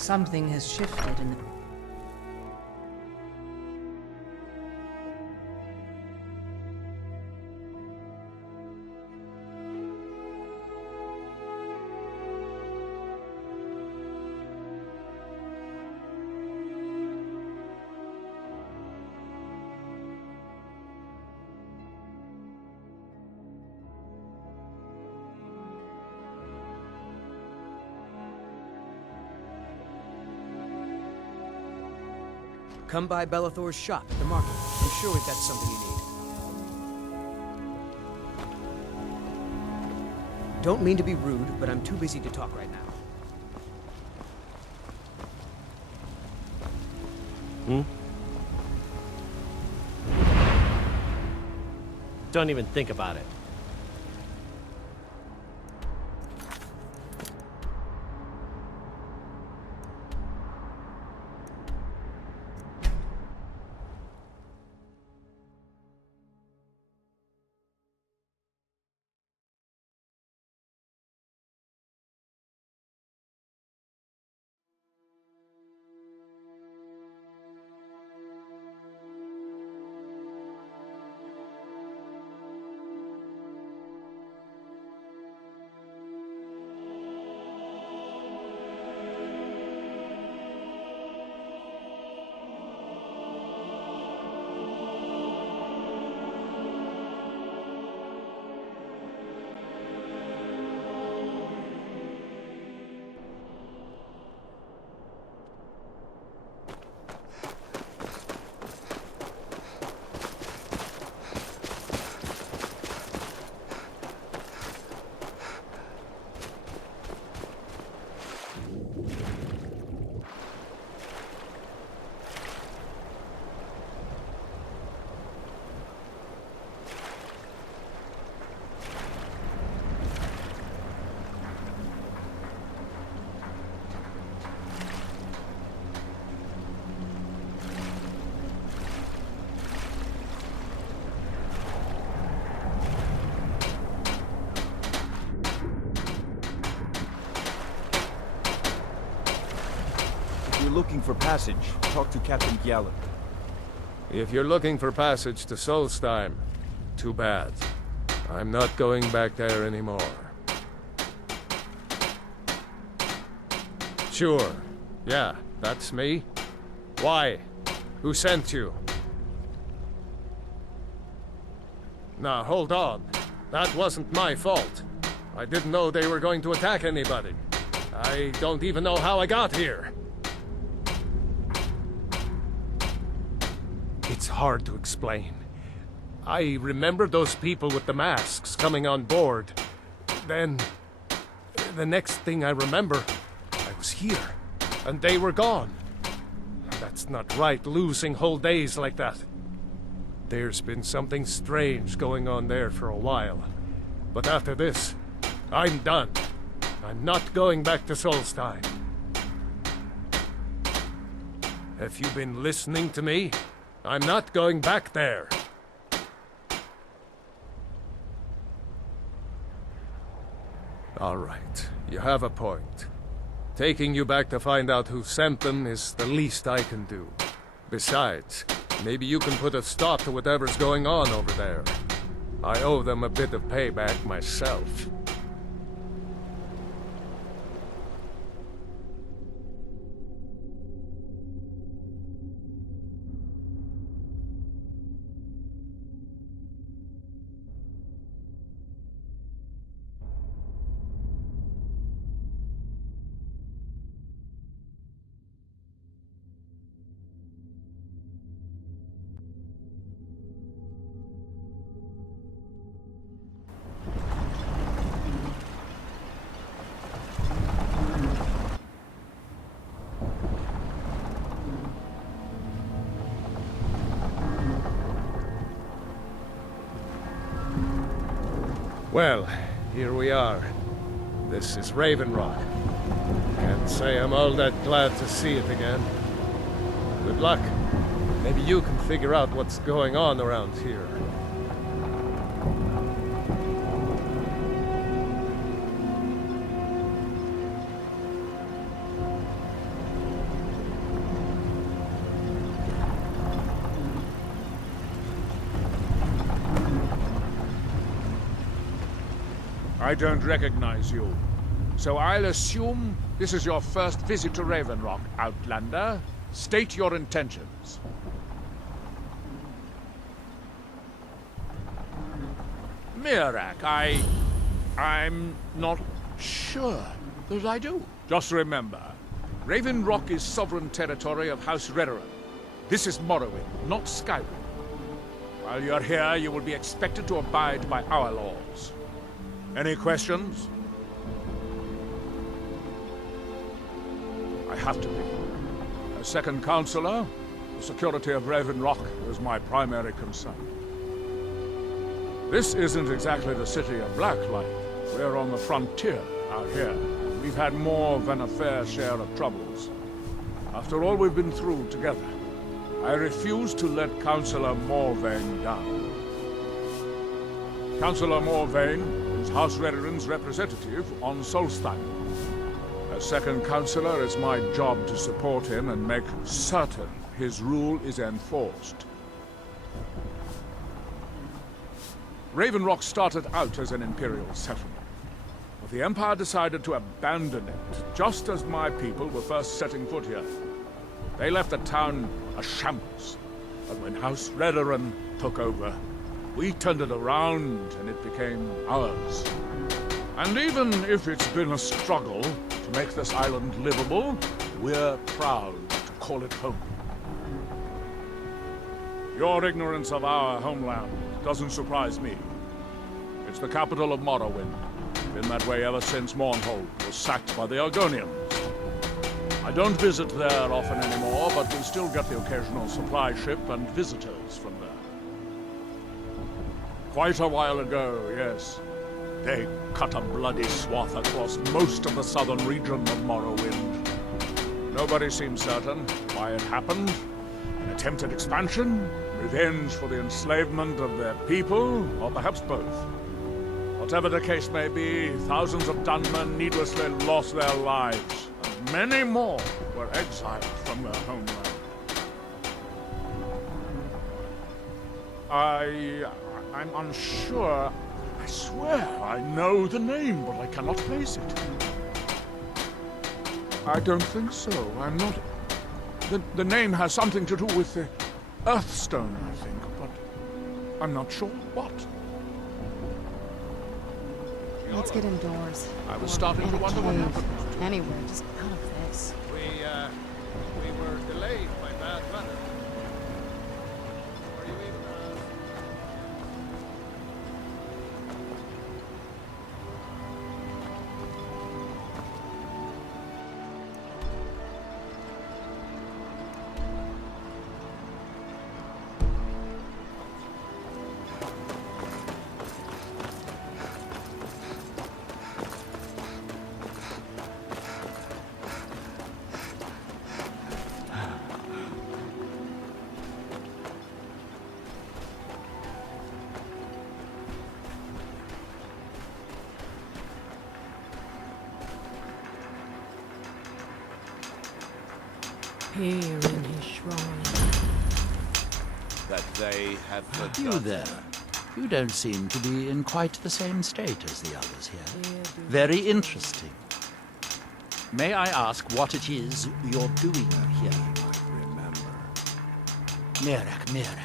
Something has shifted in the... Come by Bellathor's shop at the market. I'm sure we've got something you need. Don't mean to be rude, but I'm too busy to talk right now. Don't even think about it. If you're looking for passage, talk to Captain Gallen. If you're looking for passage to Solstheim, too bad. I'm not going back there anymore. Sure. Yeah, that's me. Why? Who sent you? Now, hold on. That wasn't my fault. I didn't know they were going to attack anybody. I don't even know how I got here. It's hard to explain. I remember those people with the masks coming on board. Then, the next thing I remember, I was here, and they were gone. That's not right, losing whole days like that. There's been something strange going on there for a while. But after this, I'm done. I'm not going back to Solstheim. Have you been listening to me? I'm not going back there. All right, you have a point. Taking you back to find out who sent them is the least I can do. Besides, maybe you can put a stop to whatever's going on over there. I owe them a bit of payback myself. Well, here we are. This is Raven Rock. Can't say I'm all that glad to see it again. Good luck. Maybe you can figure out what's going on around here. I don't recognize you. So I'll assume this is your first visit to Raven Rock, Outlander. State your intentions. Mirak, I'm not sure that I do. Just remember, Raven Rock is sovereign territory of House Redoran. This is Morrowind, not Skyrim. While you're here, you will be expected to abide by our laws. Any questions? I have to be. As second counselor, the security of Raven Rock is my primary concern. This isn't exactly the city of Blacklight. We're on the frontier out here. We've had more than a fair share of troubles. After all we've been through together, I refuse to let Councillor Morvain down. Councillor Morvain is House Redoran's representative on Solstheim. As second Councillor, it's my job to support him and make certain his rule is enforced. Raven Rock started out as an Imperial settlement, but the Empire decided to abandon it just as my people were first setting foot here. They left the town a shambles, but when House Redoran took over, we turned it around and it became ours. And even if it's been a struggle to make this island livable, we're proud to call it home. Your ignorance of our homeland doesn't surprise me. It's the capital of Morrowind. Been that way ever since Mournhold was sacked by the Argonians. I don't visit there often anymore, but we still get the occasional supply ship and visitors from there. Quite a while ago, yes. They cut a bloody swath across most of the southern region of Morrowind. Nobody seems certain why it happened. An attempted expansion? Revenge for the enslavement of their people? Or perhaps both? Whatever the case may be, thousands of Dunmen needlessly lost their lives, and many more were exiled from their homeland. I'm unsure. I swear I know the name, but I cannot place it. I don't think so. I'm not... The name has something to do with the Earthstone, I think, but I'm not sure what. Let's get indoors. I was starting to wonder what happened. Anywhere, just out of this. We were delayed by bad weather. Are you even, Here in his shrine. That they have forgotten. You there. You don't seem to be in quite the same state as the others here. Very interesting. May I ask what it is you're doing here? Mirak.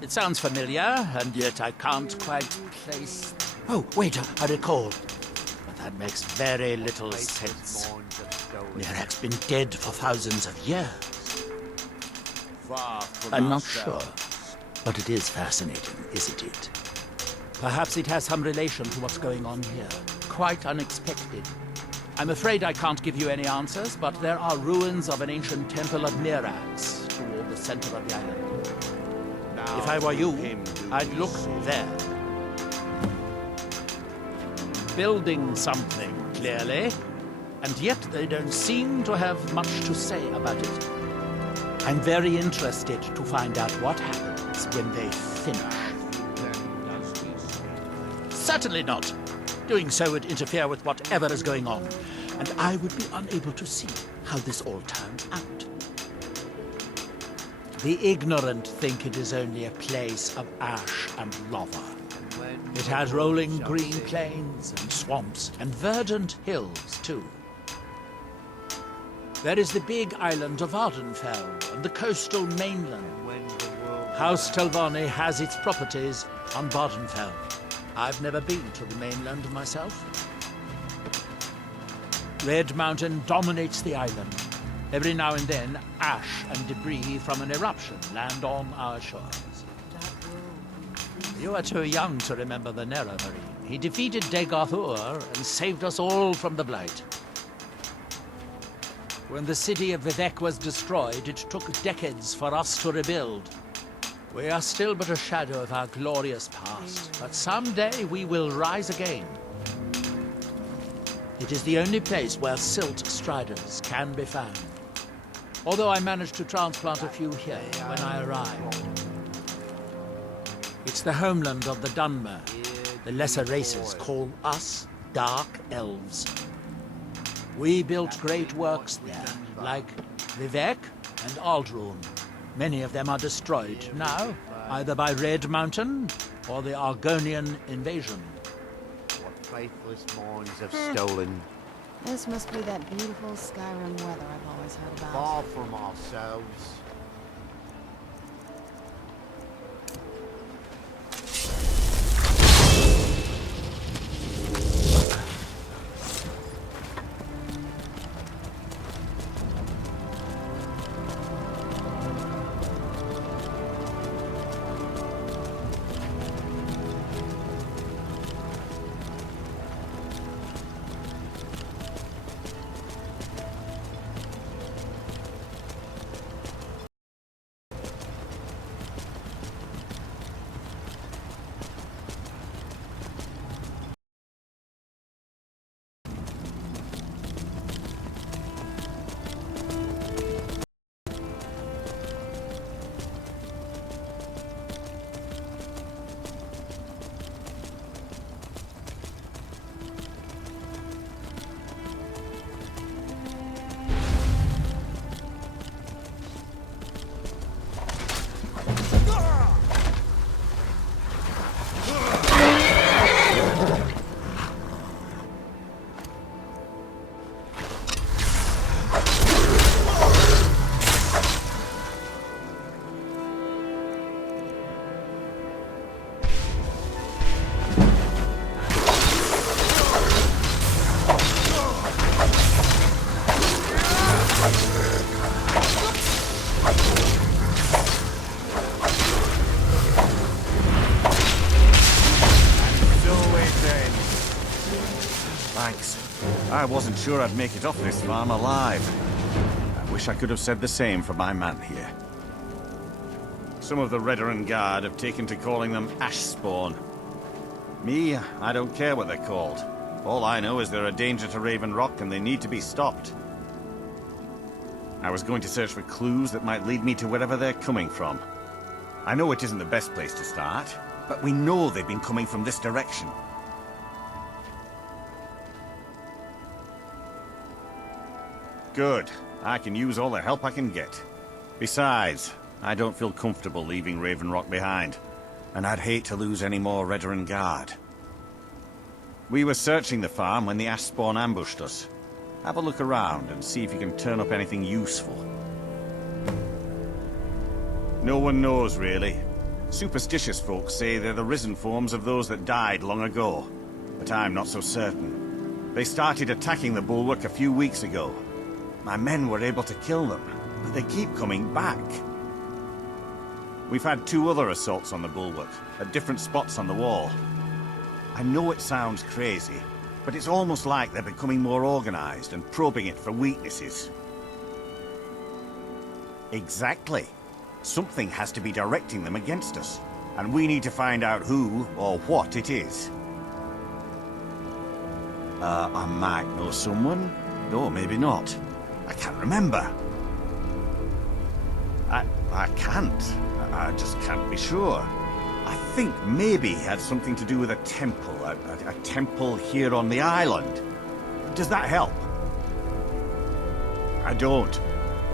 It sounds familiar, and yet I can't quite place... Oh, wait, I recall. But that makes very little sense. Mirak's been dead for thousands of years. I'm not sure, but it is fascinating, isn't it? Perhaps it has some relation to what's going on here. Quite unexpected. I'm afraid I can't give you any answers, but there are ruins of an ancient temple of Mirax toward the center of the island. If I were you, I'd look there. Building something, clearly. And yet they don't seem to have much to say about it. I'm very interested to find out what happens when they finish. Certainly not. Doing so would interfere with whatever is going on, and I would be unable to see how this all turns out. The ignorant think it is only a place of ash and lava. It It has rolling green plains and swamps and verdant hills, too. There is the big island of Ardenfell and the coastal mainland. House Telvanni has its properties on Bardenfell. I've never been to the mainland myself. Red Mountain dominates the island. Every now and then, ash and debris from an eruption land on our shores. You are too young to remember the Nera Marine. He defeated Degathur and saved us all from the Blight. When the city of Vivec was destroyed, it took decades for us to rebuild. We are still but a shadow of our glorious past, but someday we will rise again. It is the only place where silt striders can be found. Although I managed to transplant a few here when I arrived. It's the homeland of the Dunmer. The lesser races call us Dark Elves. We built great works there, like Vivec and Aldrun. Many of them are destroyed now, either by Red Mountain or the Argonian invasion. What faithless minds have stolen. This must be that beautiful Skyrim weather I've always heard about. Far from ourselves. I wasn't sure I'd make it off this farm alive. I wish I could have said the same for my man here. Some of the Redoran Guard have taken to calling them Ashspawn. Me, I don't care what they're called. All I know is they're a danger to Raven Rock and they need to be stopped. I was going to search for clues that might lead me to wherever they're coming from. I know it isn't the best place to start, but we know they've been coming from this direction. Good. I can use all the help I can get. Besides, I don't feel comfortable leaving Raven Rock behind, and I'd hate to lose any more Redoran Guard. We were searching the farm when the Ashspawn ambushed us. Have a look around and see if you can turn up anything useful. No one knows, really. Superstitious folks say they're the risen forms of those that died long ago, but I'm not so certain. They started attacking the bulwark a few weeks ago. My men were able to kill them, but they keep coming back. We've had 2 other assaults on the bulwark, at different spots on the wall. I know it sounds crazy, but it's almost like they're becoming more organized and probing it for weaknesses. Exactly. Something has to be directing them against us, and we need to find out who or what it is. I might know someone, or maybe not. I can't remember. I can't. I just can't be sure. I think maybe it had something to do with a temple. A temple here on the island. Does that help? I don't.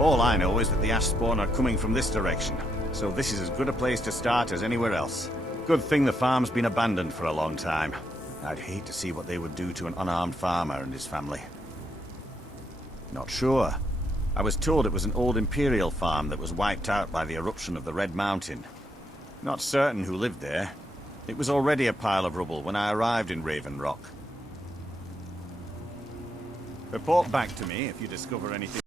All I know is that the Ashspawn are coming from this direction. So this is as good a place to start as anywhere else. Good thing the farm's been abandoned for a long time. I'd hate to see what they would do to an unarmed farmer and his family. Not sure. I was told it was an old Imperial farm that was wiped out by the eruption of the Red Mountain. Not certain who lived there. It was already a pile of rubble when I arrived in Raven Rock. Report back to me if you discover anything.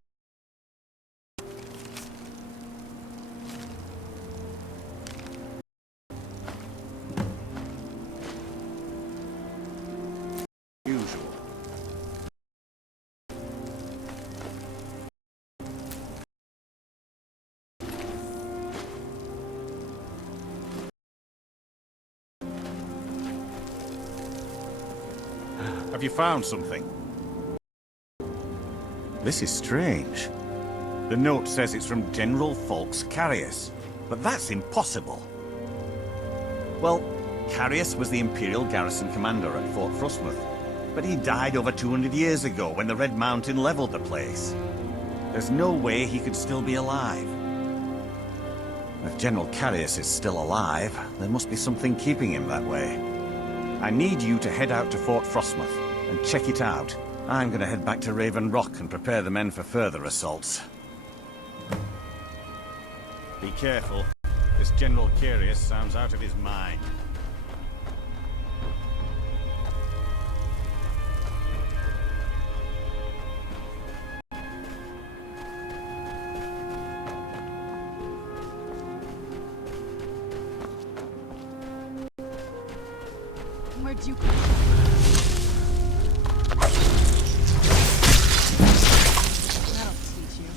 Usual. Have you found something? This is strange. The note says it's from General Falks Carius, but that's impossible. Well, Carius was the Imperial garrison commander at Fort Frostmoth, but he died over 200 years ago when the Red Mountain leveled the place. There's no way he could still be alive. If General Carius is still alive, there must be something keeping him that way. I need you to head out to Fort Frostmoth and check it out. I'm gonna head back to Raven Rock and prepare the men for further assaults. Be careful. This General Carius sounds out of his mind. Where'd you That'll teach you.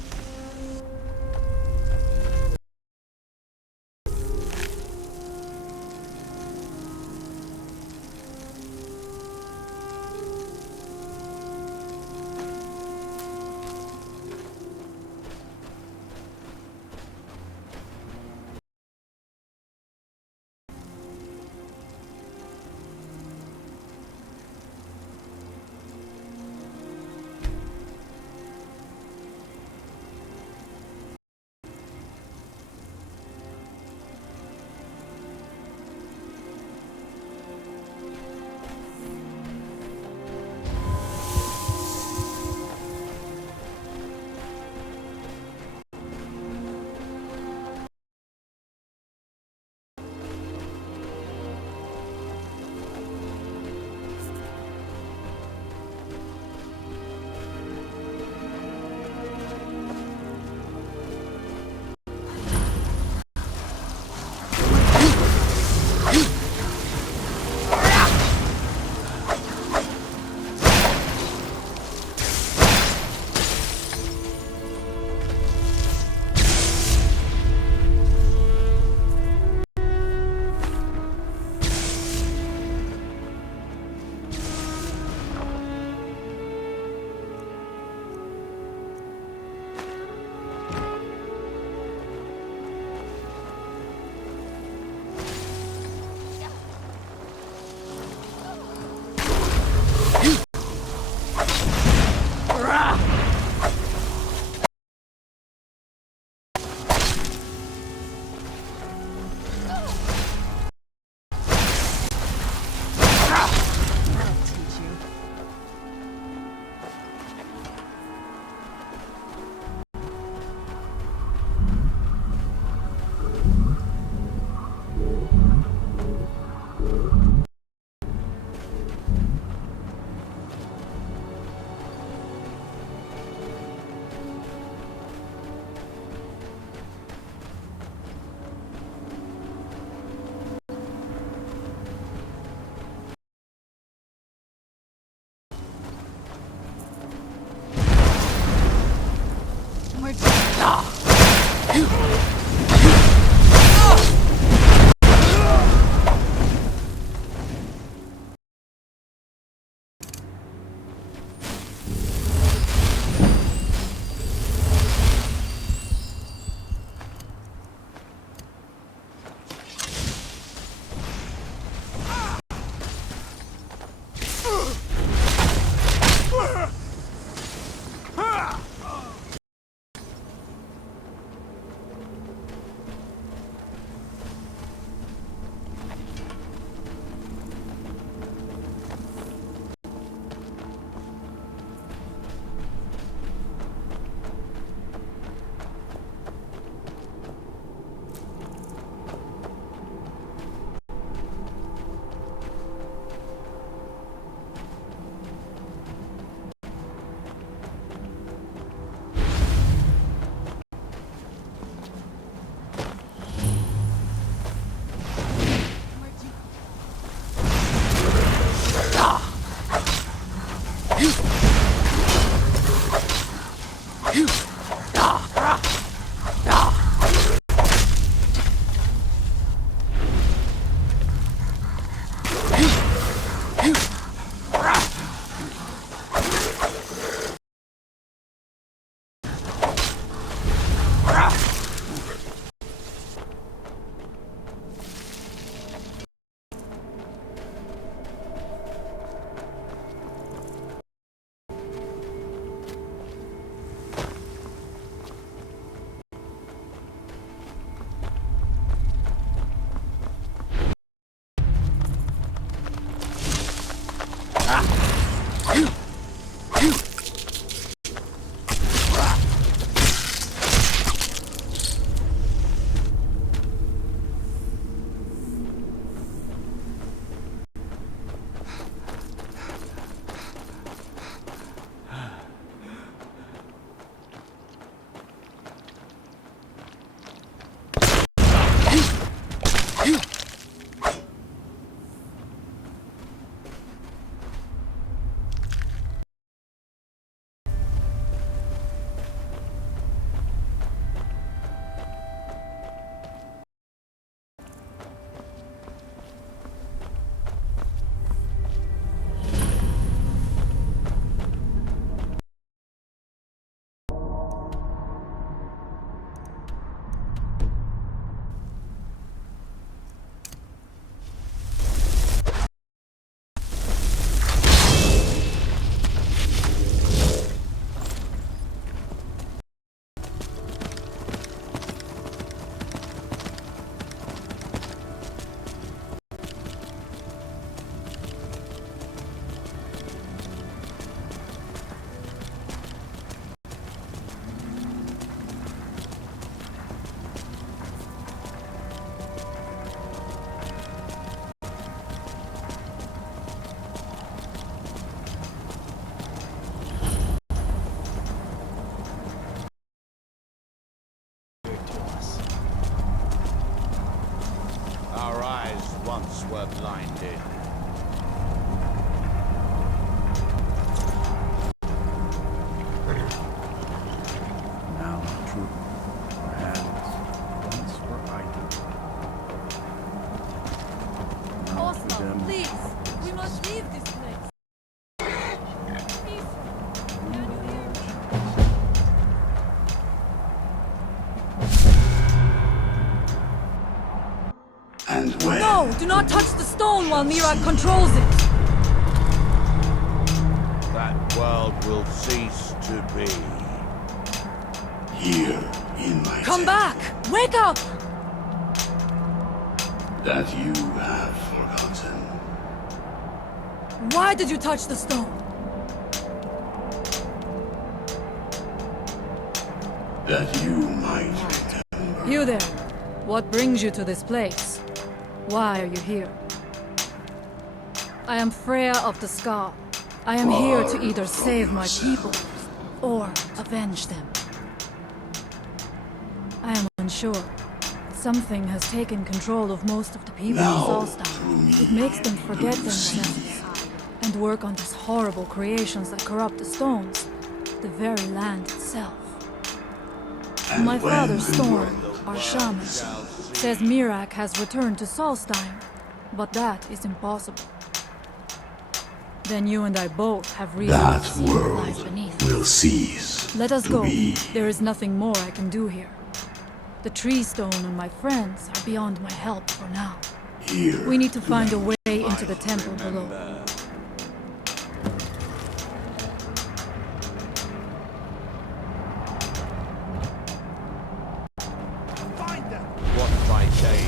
once were blinded. Now true. Our hands once were idle. Now to them. please! We must leave this place! Please, can you hear me? And when? No! Do not touch the stone while Mirak controls it! That world will cease to be. Here in my Come temple back! Wake up! that you have forgotten. Why did you touch the stone? That you might remember. You there. What brings you to this place? Why are you here? I am Freya of the Scar. I am here to either save my people or avenge them. I am unsure. Something has taken control of most of the people in Solstheim. It makes them forget themselves and work on these horrible creations that corrupt the stones, the very land itself. My father, Storm, our shaman, says Mirak has returned to Solstheim, but that is impossible. Then you and I both have reason That to see what lies world beneath. will cease. Let us to go. be. There is nothing more I can do here. The tree stone and my friends are beyond my help for now. Here. We need to find a way into the temple below. What by day